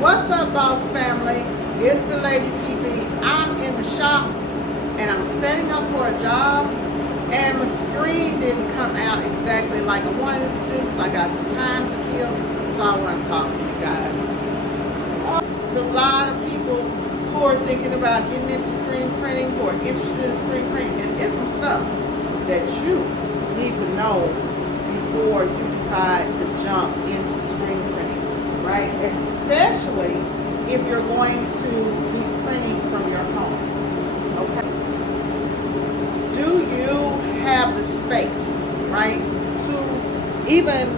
What's up, boss family? It's the lady PP. I'm in the shop and I'm setting up for a job, and my screen didn't come out exactly like I wanted it to do, so I got some time to kill, so I want to talk to you guys. There's a lot of people who are thinking about getting into screen printing, who are interested in screen printing, and it's some stuff that you need to know before you decide to jump into screen printing, right? Especially if you're going to be printing from your home, okay? Do you have the space, right, to even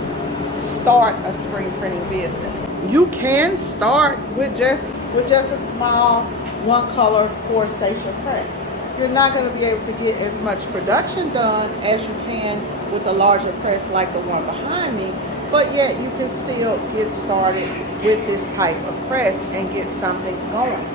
start a screen printing business? You can start with just a small one-color 4-station press. You're not going to be able to get as much production done as you can with a larger press like the one behind me, but yet you can still get started with this type of press and get something going.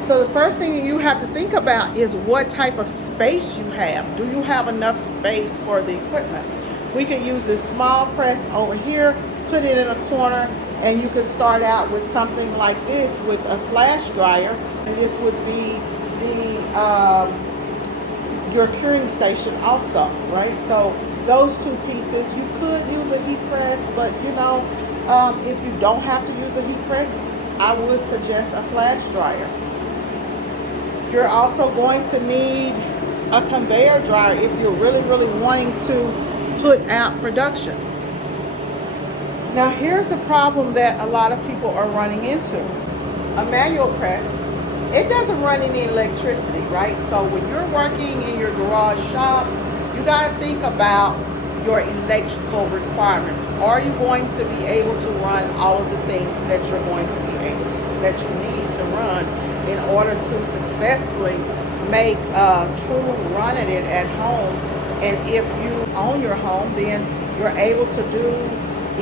So the first thing you have to think about is what type of space you have. Do you have enough space for the equipment? We could use this small press over here, put it in a corner, and you could start out with something like this with a flash dryer, and this would be your curing station also, right? So those two pieces, you could use a heat press, but if you don't have to use a heat press, I would suggest a flash dryer. You're also going to need a conveyor dryer if you're really wanting to put out production. Now here's the problem that a lot of people are running into. A manual press, it doesn't run any electricity, right? So when you're working in your garage shop, you got to think about your electrical requirements. Are you going to be able to run all of the things that you're going to be able to, that you need to run in order to successfully make a true run at it at home? And if you own your home, then you're able to do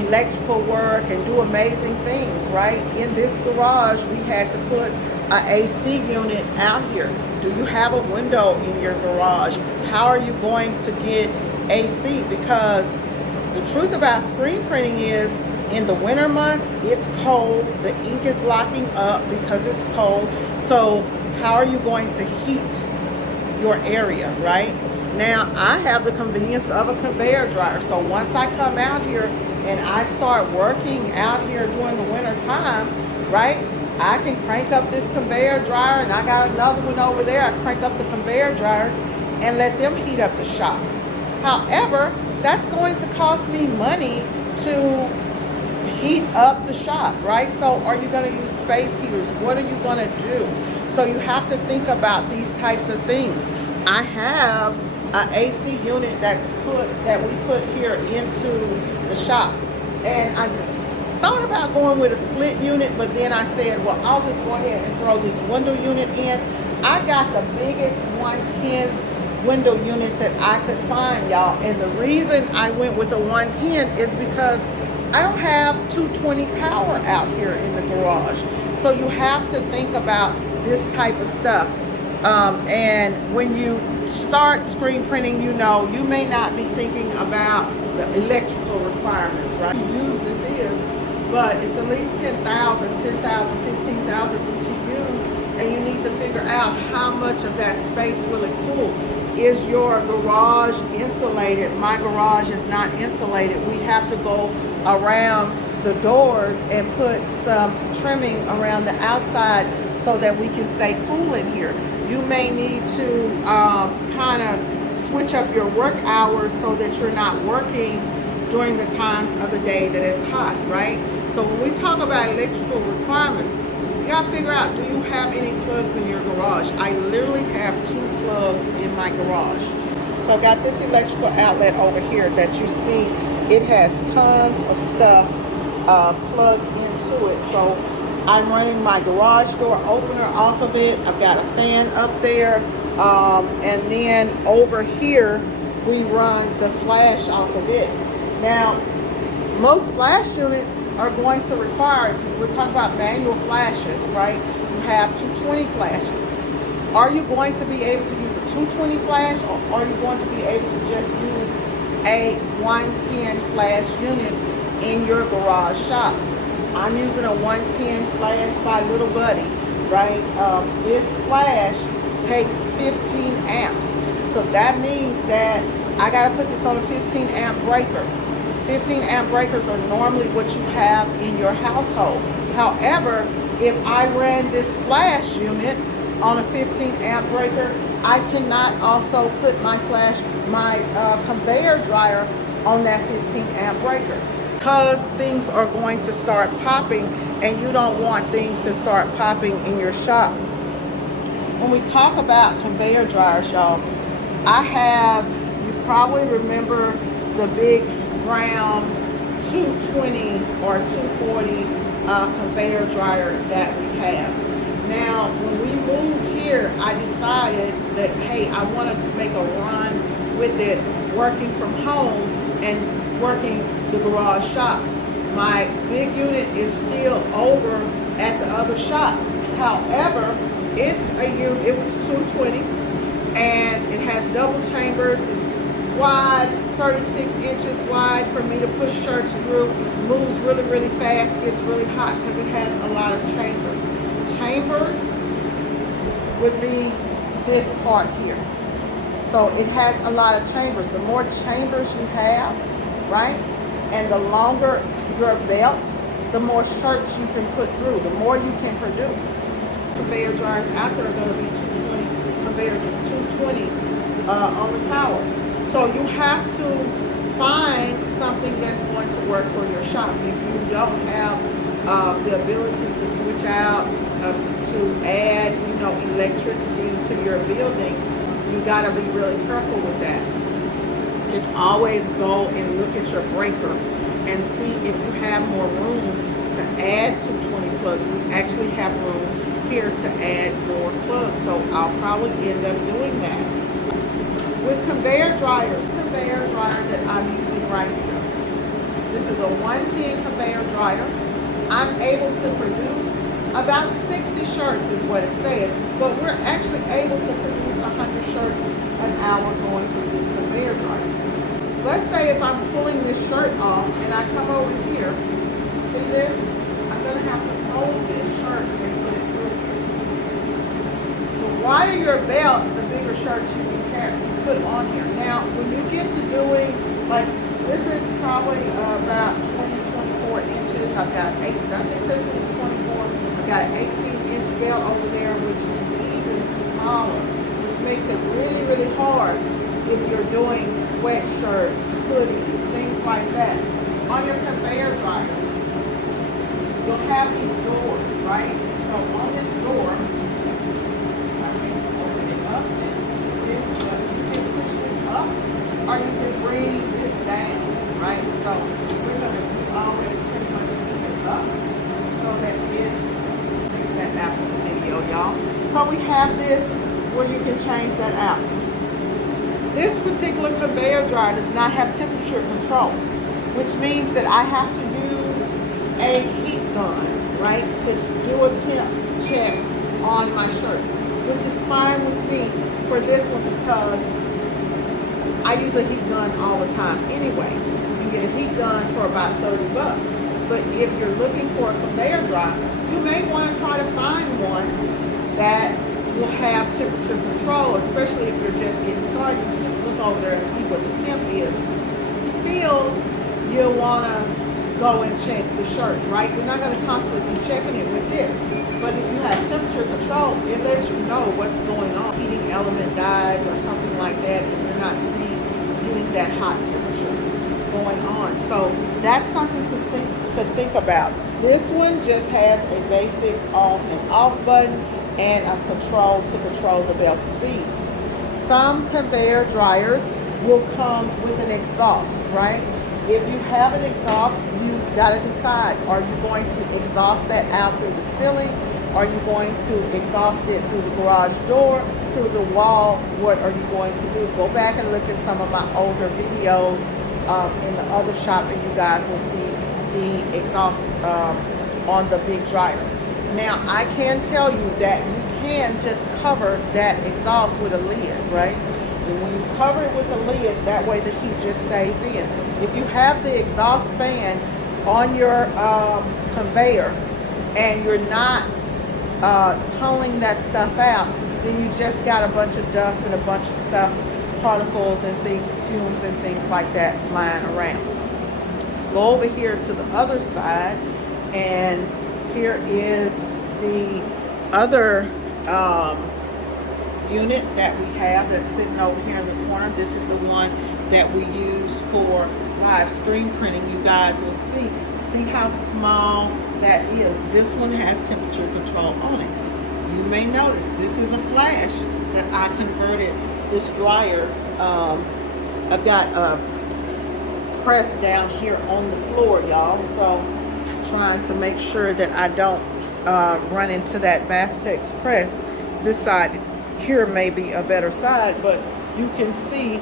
electrical work and do amazing things, right? In this garage, we had to put an AC unit out here. Do you have a window in your garage? How are you going to get AC? Because the truth about screen printing is, in the winter months, it's cold. The ink is locking up because it's cold. So how are you going to heat your area, right? Now, I have the convenience of a conveyor dryer. So once I come out here and I start working out here during the winter time, right, I can crank up this conveyor dryer, and I got another one over there. I crank up the conveyor dryers and let them heat up the shop. However, that's going to cost me money to heat up the shop, right? So are you going to use space heaters? What are you going to do? So you have to think about these types of things. I have an AC unit that we put here into the shop, and I just thought about going with a split unit, but then I said, well, I'll just go ahead and throw this window unit in. I got the biggest 110 window unit that I could find, y'all, and the reason I went with the 110 is because I don't have 220 power out here in the garage. So you have to think about this type of stuff. And when you start screen printing, you may not be thinking about the electrical requirements, right? Use this is, but it's at least 10,000, 15,000 BTUs, and you need to figure out how much of that space will it cool. Is your garage insulated? My garage is not insulated. We have to go around the doors and put some trimming around the outside so that we can stay cool in here. You may need to kind of switch up your work hours so that you're not working during the times of the day that it's hot, right? So when we talk about electrical requirements, you gotta figure out, do you have any plugs in your garage? I literally have 2 plugs in my garage. So I got this electrical outlet over here that you see. It has tons of stuff plugged into it. So I'm running my garage door opener off of it. I've got a fan up there. And then over here, we run the flash off of it. Now, most flash units are going to require, if we're talking about manual flashes, right? You have 220 flashes. Are you going to be able to use a 220 flash, or are you going to be able to just use a 110 flash unit in your garage shop? I'm using a 110 flash by Little Buddy, right? This flash takes 15 amps. So that means that I got to put this on a 15 amp breaker. 15 amp breakers are normally what you have in your household. However, if I ran this flash unit on a 15 amp breaker, I cannot also put my conveyor dryer on that 15 amp breaker, because things are going to start popping, and you don't want things to start popping in your shop. When we talk about conveyor dryers, y'all, you probably remember the big brown 220 or 240 conveyor dryer that we have. Now, when we moved here, I decided that, hey, I want to make a run with it, working from home and working the garage shop. My big unit is still over at the other shop. However, it was 220, and it has double chambers. It's wide, 36 inches wide for me to push shirts through. Moves really, really fast, gets really hot because it has a lot of chambers. Chambers would be this part here. So it has a lot of chambers. The more chambers you have, right, and the longer your belt, the more shirts you can put through, the more you can produce. Conveyor dryers out there are going to be 220, conveyor 220 on the power. So you have to find something that's going to work for your shop. If you don't have the ability to switch out, to add, electricity to your building, you got to be really careful with that. You can always go and look at your breaker and see if you have more room to add 220 plugs. We actually have room here to add more plugs, so I'll probably end up doing that. With conveyor dryers, conveyor dryer that I'm using right here. This is a 110 conveyor dryer. I'm able to produce about 60 shirts is what it says, but we're actually able to produce 100 shirts an hour going through this conveyor dryer. Let's say if I'm pulling this shirt off and I come over here, you see this? I'm going to have to fold this shirt and put it through here. The wider your belt, the bigger shirts you can put on here. Now, when you get to doing, like, this is probably about 24 inches. I've got I think this one is 24. I've got an 18-inch belt over there, which is even smaller, which makes it really, really hard if you're doing sweatshirts, hoodies, things like that. On your conveyor dryer, you'll have these doors, right? So on this door, I can open it up and this, but you can push this up, or you can bring this down, right? So we always pretty much keep it up so that it fix that after the video, y'all. So we have this where you can change that out. This particular conveyor dryer does not have temperature control, which means that I have to use a heat gun, right, to do a temp check on my shirts, which is fine with me for this one because I use a heat gun all the time anyways. You get a heat gun for about 30 bucks. But if you're looking for a conveyor dryer, you may want to try to find one that will have temperature control, especially if you're just getting started. You can just look over there and see what the temp is. Still, you'll want to go and check the shirts, right? You're not going to constantly be checking it with this. But if you have temperature control, it lets you know what's going on. Heating element dies or something like that, and you're not getting that hot temperature going on. So that's something to think about. This one just has a basic on and off button and a control to control the belt speed. Some conveyor dryers will come with an exhaust, right? If you have an exhaust, you got to decide, are you going to exhaust that out through the ceiling? Are you going to exhaust it through the garage door, through the wall? What are you going to do? Go back and look at some of my older videos in the other shop, and you guys will see the exhaust on the big dryer. Now, I can tell you that you can just cover that exhaust with a lid, right? And when you cover it with a lid, that way the heat just stays in. If you have the exhaust fan on your conveyor and you're not tunneling that stuff out, then you just got a bunch of dust and a bunch of stuff, particles and things, fumes and things like that flying around. Let's go over here to the other side, and here is the other unit that we have that's sitting over here in the corner. This is the one that we use for live screen printing. You guys will see how small that is. This one has temperature control on it. You may notice this is a flash that I converted this dryer. I've got a press down here on the floor, y'all, so trying to make sure that I don't run into that Vastex press. This side here may be a better side, but you can see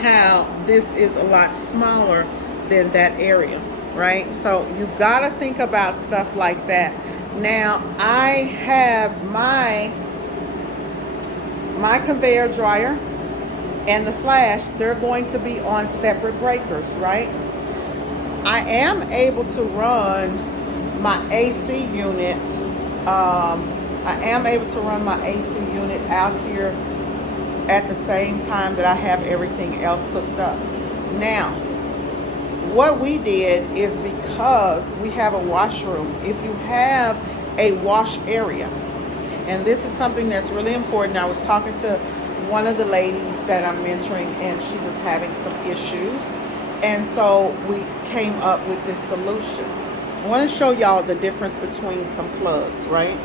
how this is a lot smaller than that area, right? So you gotta think about stuff like that. Now I have my conveyor dryer and the flash, they're going to be on separate breakers, right? I am able to run my AC unit. I am able to run my AC unit out here at the same time that I have everything else hooked up. Now, what we did is, because we have a washroom, if you have a wash area, and this is something that's really important. I was talking to one of the ladies that I'm mentoring, and she was having some issues, and so we came up with this solution. I want to show y'all the difference between some plugs, right?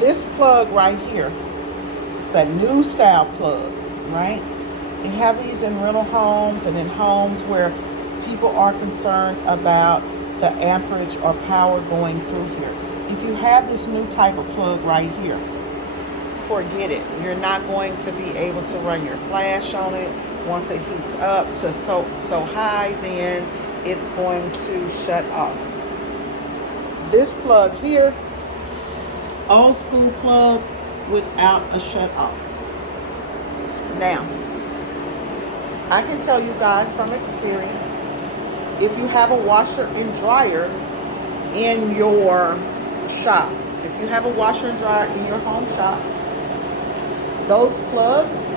This plug right here, it's that new style plug, right? You have these in rental homes and in homes where people are concerned about the amperage or power going through here. If you have this new type of plug right here, forget it. You're not going to be able to run your flash on it. Once it heats up to so high, then it's going to shut off. This plug here, old school plug without a shut off. Now, I can tell you guys from experience, if you have a washer and dryer in your shop, if you have a washer and dryer in your home shop, those plugs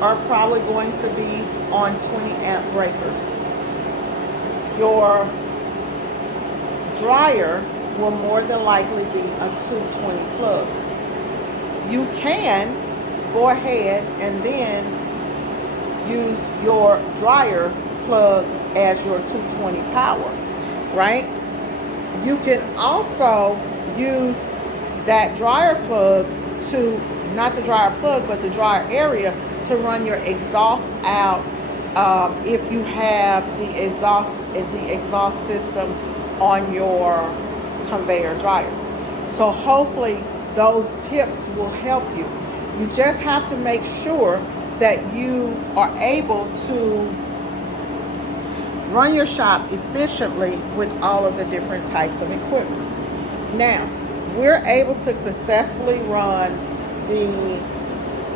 are probably going to be on 20 amp breakers. Your dryer will more than likely be a 220 plug. You can go ahead and then use your dryer plug as your 220 power, right? You can also use that dryer plug to, not the dryer plug, but the dryer area to run your exhaust out if you have the exhaust system on your conveyor dryer. So hopefully those tips will help you. You just have to make sure that you are able to run your shop efficiently with all of the different types of equipment. Now, we're able to successfully run the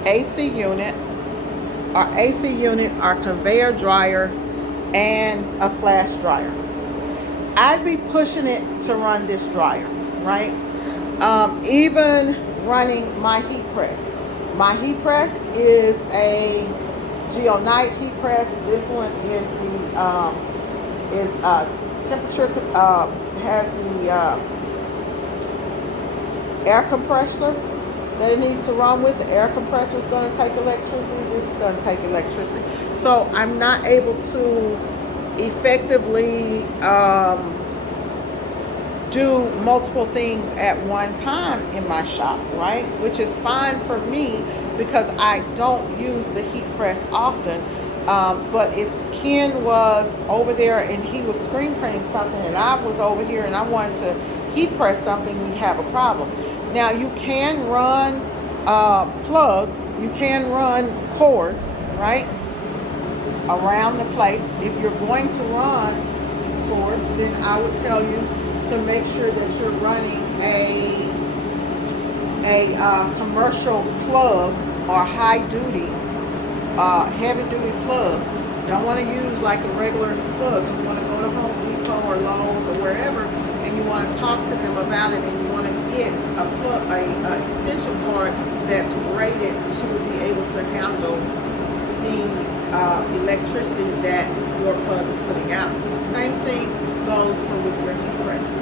AC unit, our conveyor dryer, and a flash dryer. I'd be pushing it to run this dryer, right? Even running my heat press. My heat press is a Geonite heat press. This one is the temperature, has the air compressor that it needs to run with. The air compressor is going to take electricity. This is going to take electricity. So I'm not able to effectively do multiple things at one time in my shop, right? Which is fine for me because I don't use the heat press often. But if Ken was over there and he was screen printing something and I was over here and I wanted to heat press something, we'd have a problem. Now you can run plugs, you can run cords, right, around the place. If you're going to run cords, then I would tell you to make sure that you're running a commercial plug or high duty, heavy duty plug Don't want to use like the regular plugs. You want to go to Home Depot or Lowe's or wherever, and you want to talk to them about it, and you want to get a plug, a extension cord that's rated to be able to handle the electricity that your plug is putting out. Same thing goes for with your heat presses.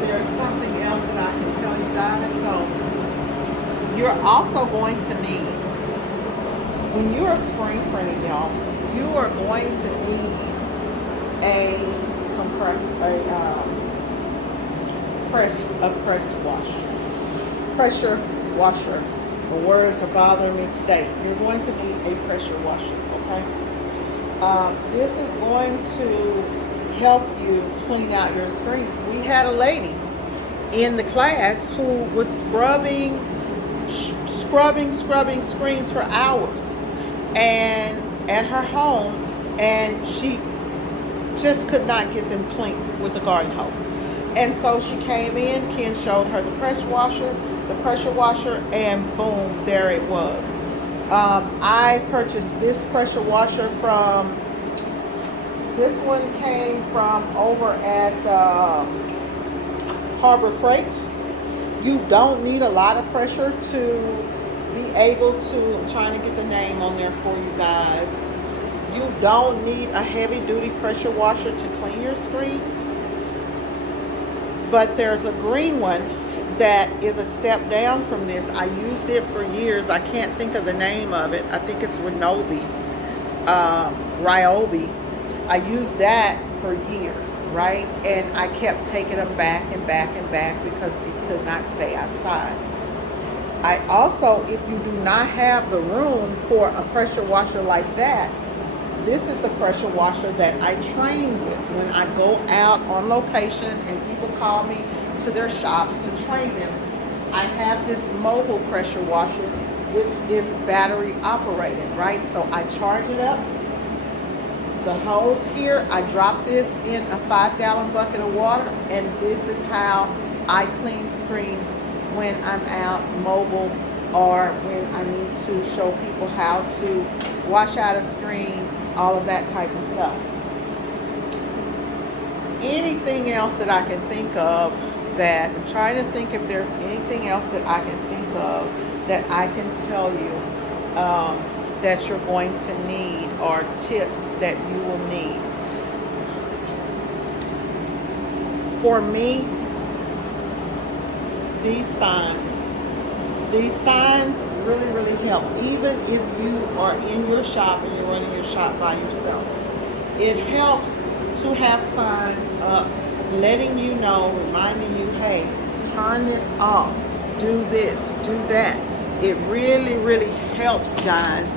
There's something else that I can tell you guys. So you're also going to need, when you're screen printing, y'all, you are going to need a pressure washer. The words are bothering me today. You're going to need a pressure washer. Okay. This is going to help you clean out your screens. We had a lady in the class who was scrubbing screens for hours and at her home, and she just could not get them clean with the garden hose. And so she came in, Ken showed her the pressure washer, and boom, there it was. I purchased this pressure washer from, this one came from over at Harbor Freight. You don't need a lot of pressure to be able to, I'm trying to get the name on there for you guys. You don't need a heavy duty pressure washer to clean your screens. But there's a green one that is a step down from this. I used it for years. I can't think of the name of it. I think it's Ryobi. I used that for years, right? And I kept taking them back and back and back because it could not stay outside. I also, if you do not have the room for a pressure washer like that, this is the pressure washer that I train with when I go out on location and people call me to their shops to train them. I have this mobile pressure washer, which is battery operated, right? So I charge it up. The hose here, I drop this in a 5-gallon bucket of water, and this is how I clean screens when I'm out mobile or when I need to show people how to wash out a screen, all of that type of stuff. Anything else that I can think of that, I'm trying to think if there's anything else that I can think of that I can tell you that you're going to need, or tips that you will need. For me, these signs really help. Even if you are in your shop and you're running your shop by yourself, it helps to have signs up letting you know, reminding you, hey, turn this off, do this, do that. It really helps, guys,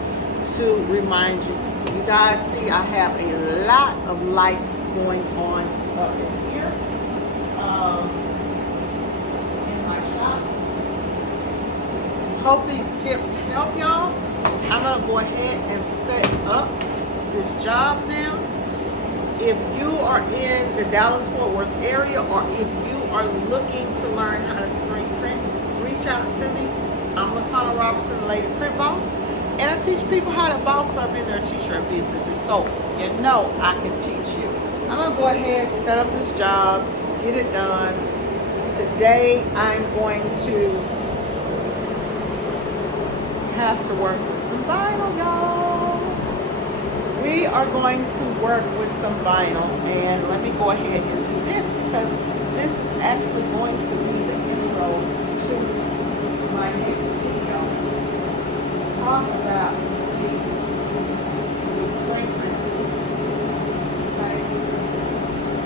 to remind you. You guys see I have a lot of lights going on up in here in my shop. Hope these tips help y'all. I'm going to go ahead and set up this job now. If you are in the Dallas-Fort Worth area, or if you are looking to learn how to screen print, reach out to me. I'm LaTonna Robertson, the Lady Print Boss, and I teach people how to boss up in their t-shirt businesses. So you know I can teach you. I'm going to go ahead and set up this job, get it done. Today I'm going to have to work with some vinyl, y'all. We are going to work with some vinyl, and let me go ahead and do this because this is actually going to be the intro to my next video. Let's talk about the screen print. Okay?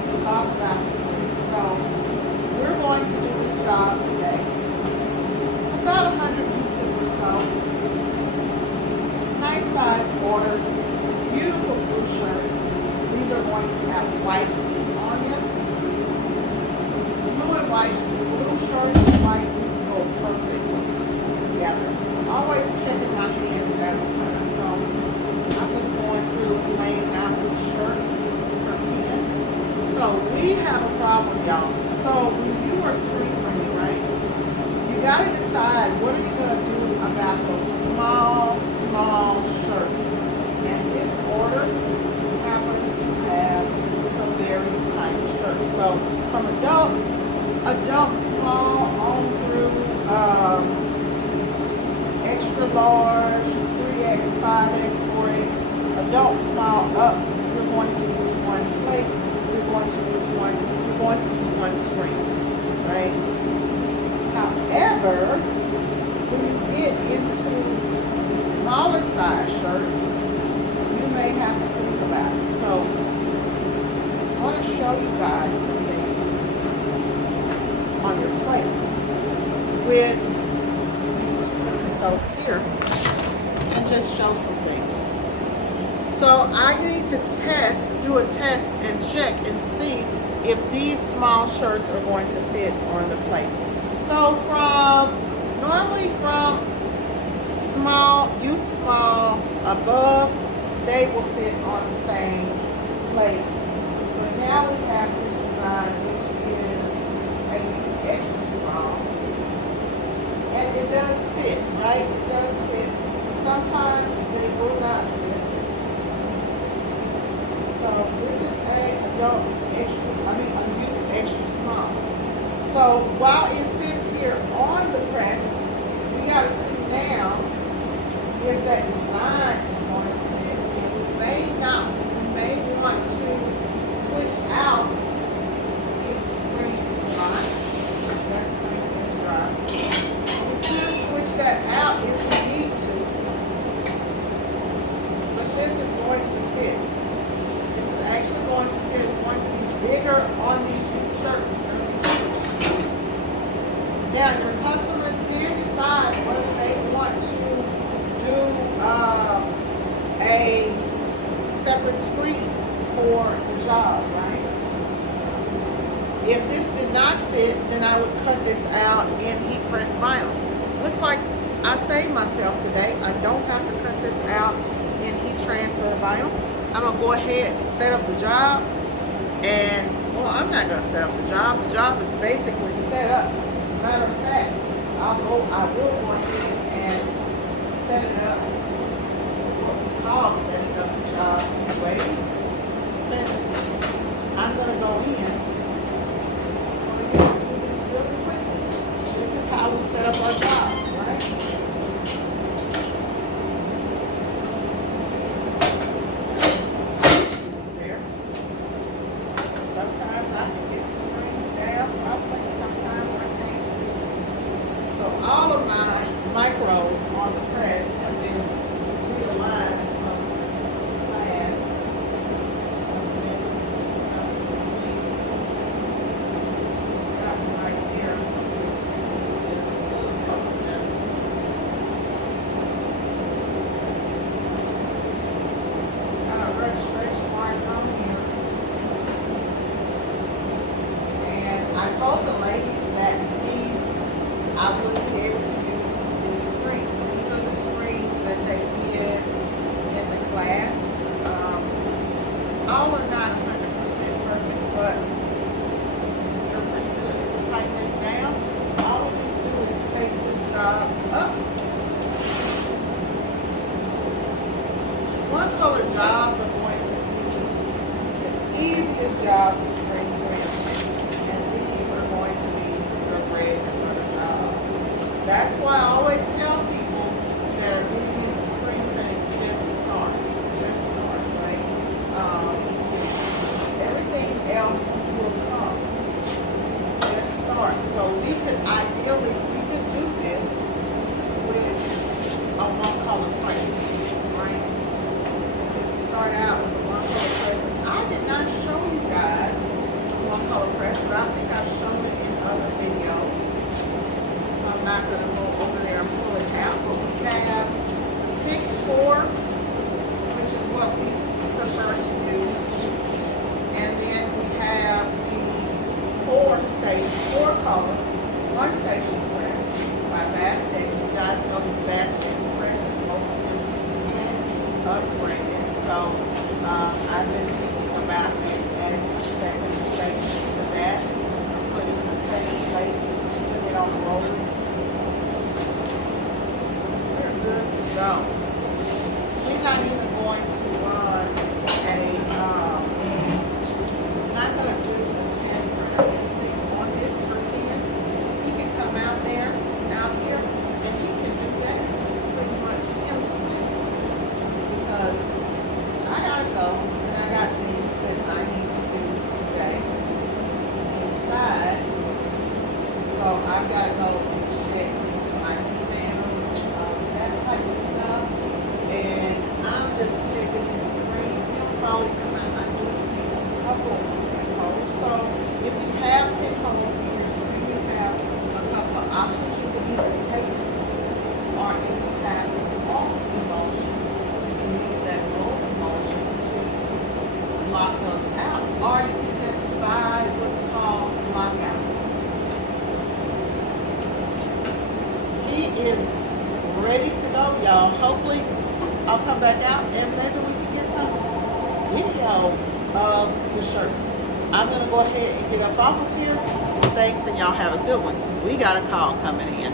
Let's talk about screen. So we're going to do this job today. It's about 100 pieces or so. Nice size order. Beautiful blue shirts. These are going to have white ink on them. Blue and white, blue shirts and white ink go perfectly together. Always checking my hands as a printer. So I'm just going through laying out these shirts for pen. So we have a problem, y'all. So when you gotta decide what are you gonna do about those small shirts. In this order happens to have some very tight shirts. So from adult small on through extra large, 3X, 5X, 4X, adult small up, you're going to use one plate, you're going to use one screen, right? However, when you get into the smaller size shirts, you may have to think about it. So I want to show you guys some things on your plates with over here and just show some things. So I need to do a test and check and see if these small shirts are going to fit on the plate. So normally from youth small above, they will fit on the same plate. But now we have this design, which is a extra small. And it does fit, right? It does fit. Sometimes they will not fit. So this is a youth extra small. So while it fits here on the press, we gotta see now if that design is going to fit. And we may want to switch out. See if the screen is dry. That screen is dry. Switch that out if we need to, but this is going to fit. This is actually going to fit. It's going to be bigger on these youth shirts. It's going to be huge. Now your customers can decide whether they want to do a separate screen for the job, right? If this did not fit, then I would cut this out in heat press vinyl. Looks like I saved myself today. I don't have to cut this out in heat transfer vinyl. I'm gonna go ahead and set up the job. And well, I'm not gonna set up the job. The job is basically set up. Matter of fact, I will go ahead and set it up. What we call setting up the job anyways. Since I'm gonna go in, we're gonna do this really quickly. This is how we set up our jobs, right? There. Sometimes I can get the screens down properly, sometimes I can't. So all of my micros on the press have been realigned from class. Registration marks on here. And I told the ladies that these, I wouldn't be able to use these screens. These are the screens that they did in the class. All are not 100% perfect, but they're pretty good. Let's tighten this down. All we need to do is take this job up. One color jobs are going to be the easiest jobs to screen print, and these are going to be your bread and butter jobs. That's why I always tell people that are getting into screen printing, just start, right? Everything else will come. Just start. So we could ideally do this with a one color press, right? Start out with a one color press. I did not show you guys one color press, but I think I've shown it in other videos. So I'm not going to go over there and pull it out. But we have the 6-4, which is what we prefer to use. And then we have the 4 color, 1 station press by Vastex. You guys know the Vastex press is most of them can be upgraded. So I've been thinking about adding a second plate to that. I'm putting the second plate, put it on the roller, go. We're not even going to run not going to do a test or anything on this for Ken. He can come out here, and he can do that pretty much himself. Because I got to go, and I got things that I need to do today inside. So I've got to go and check my emails and that type of stuff. And I'm just checking the screen. He'll probably come out. I do see a couple of pinholes. So if you have pinholes in your screen, you have a couple of options you can either take, or if you have roll emotion, you can use that roll emotion to lock those out. Or you can just buy what's called lockout. He is ready to go, y'all. Hopefully I'll come back out and maybe we can get some video of the shirts. I'm going to go ahead and get up off of here. Thanks, and y'all have a good one. We got a call coming in.